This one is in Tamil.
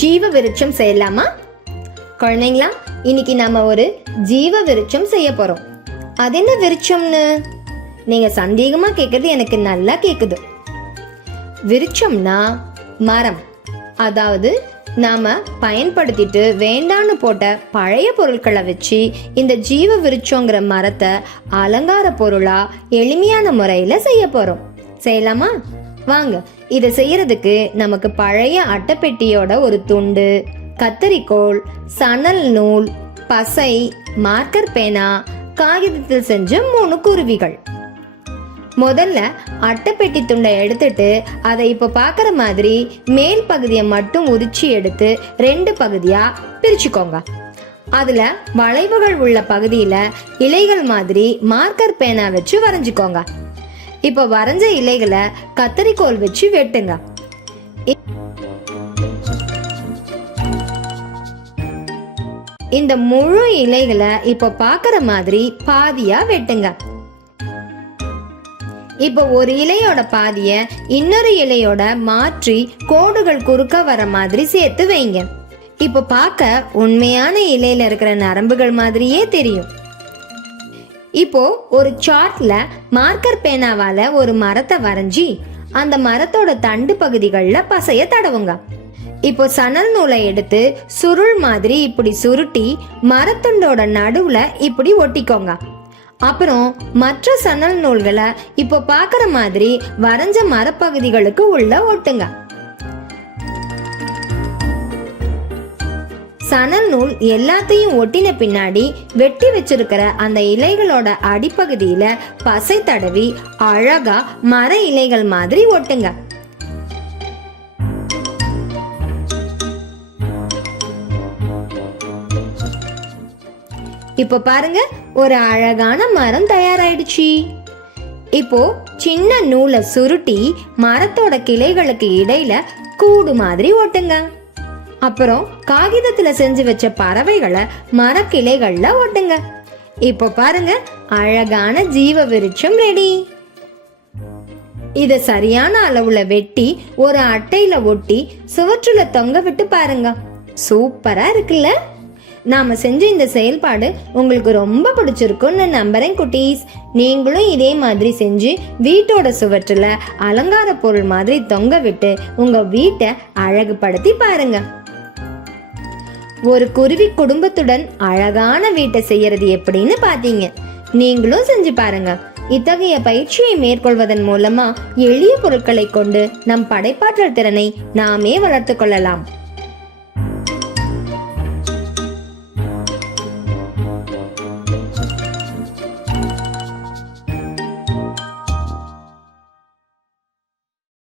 ஜீவ விருட்சம் செய்யலாமா? குழந்தைங்களா, இன்னைக்கு நாம ஒரு ஜீவ விருட்சம் செய்ய போறோம். அது என்ன விருட்சம்னு நீங்க சந்தேகமா கேட்கறது எனக்கு நல்லா கேக்குது. விருட்சம்னா மரம், அதாவது நாம பயன்படுத்திட்டு வேண்டான்னு போட்ட பழைய பொருட்களை வச்சு இந்த ஜீவ விருட்சங்கிற மரத்தை அலங்கார பொருளா எளிமையான முறையில செய்ய போறோம். செய்யலாமா? வாங்க. இதை செய்யறதுக்கு நமக்கு பழைய அட்டைப்பெட்டியோட ஒரு துண்டு, கத்தரிக்கோல், சணல் நூல், பசை, மார்க்கர் பேனா, காகிதத்தில் செஞ்ச 3 குருவிகள். முதல்ல அட்டைப்பெட்டி துண்டை எடுத்துட்டு அதை இப்ப பாக்குற மாதிரி மேல் பகுதியை மட்டும் உரிச்சு எடுத்து 2 பகுதியா பிரிச்சுக்கோங்க. அதுல வளைவுகள் உள்ள பகுதியில இலைகள் மாதிரி மார்க்கர் பேனா வச்சு வரைஞ்சுக்கோங்க. இப்ப வரைஞ்ச இலைகளை கத்தரிக்கோல் வச்சு வெட்டுங்க. இந்த முழு இலைகளை இப்ப பாக்குற மாதிரி பாதியா வெட்டுங்க. இப்போ ஒரு இலையோட பாதிய இன்னொரு இலையோட மாற்றி கோடுகள் குறுக்க வர மாதிரி சேர்த்து வைங்க. இப்போ பார்க்க உண்மையான இலையில இருக்கிற நரம்புகள் மாதிரியே தெரியும். இப்போ ஒரு சார்ட்ல மார்க்கர் பேனாவால ஒரு மரத்தை வரைஞ்சி அந்த மரத்தோட தண்டு பகுதிகளில் பசைய தடவுங்க. இப்போ சணல் நூலை எடுத்து சுருள் மாதிரி இப்படி சுருட்டி மரத்துண்டோட நடுவுல இப்படி ஒட்டிக்கோங்க. அப்புறம் மற்ற சணல் நூல்களை இப்போ பாக்குற மாதிரி வரைஞ்ச மரப்பகுதிகளுக்கு உள்ள ஒட்டுங்க. சணல் நூல் எல்லாத்தையும் ஒட்டின பின்னாடி வெட்டி வச்சிருக்கிற அந்த இலைகளோட அடிப்பகுதியில பசை தடவி அழகா மர இலைகள் மாதிரி ஒட்டுங்க. இப்போ பாருங்க, ஒரு அழகான மரம் தயாராயிடுச்சு. இப்போ சின்ன நூலை சுருட்டி மரத்தோட கிளைகளுக்கு இடையில கூடு மாதிரி ஒட்டுங்க. அப்புறம் காகிதத்துல செஞ்சு வச்ச பறவைகளை மரக்கிளைகள்ல ஒட்டுங்க. இப்போ பாருங்க, அழகான ஜீவ விருட்சம் ரெடி. இத சரியான அளவுல வெட்டி ஒரு அட்டையில ஒட்டி சுவற்றுல தொங்க விட்டு பாருங்க. சூப்பரா இருக்குல்ல? நாம செஞ்ச இந்த செயல்பாடு உங்களுக்கு ரொம்ப பிடிச்சிருக்குன்னு நம்புறேன் குட்டீஸ். நீங்களும் இதே மாதிரி செஞ்சு வீட்டோட சுவற்றுல அலங்கார பொருள் மாதிரி தொங்க விட்டு உங்க வீட்டை அழகுபடுத்தி பாருங்க. ஒரு குருவி குடும்பத்துடன் அழகான வீட்டை செய்யறது எப்படின்னு பாத்தீங்க. நீங்களும் செஞ்சு பாருங்க. இத்தகைய பயிற்சியை மேற்கொள்வதன் மூலமா எளிய பொருட்களை கொண்டு நம் படைப்பாற்றல் திறனை நாமே வளர்த்து கொள்ளலாம்.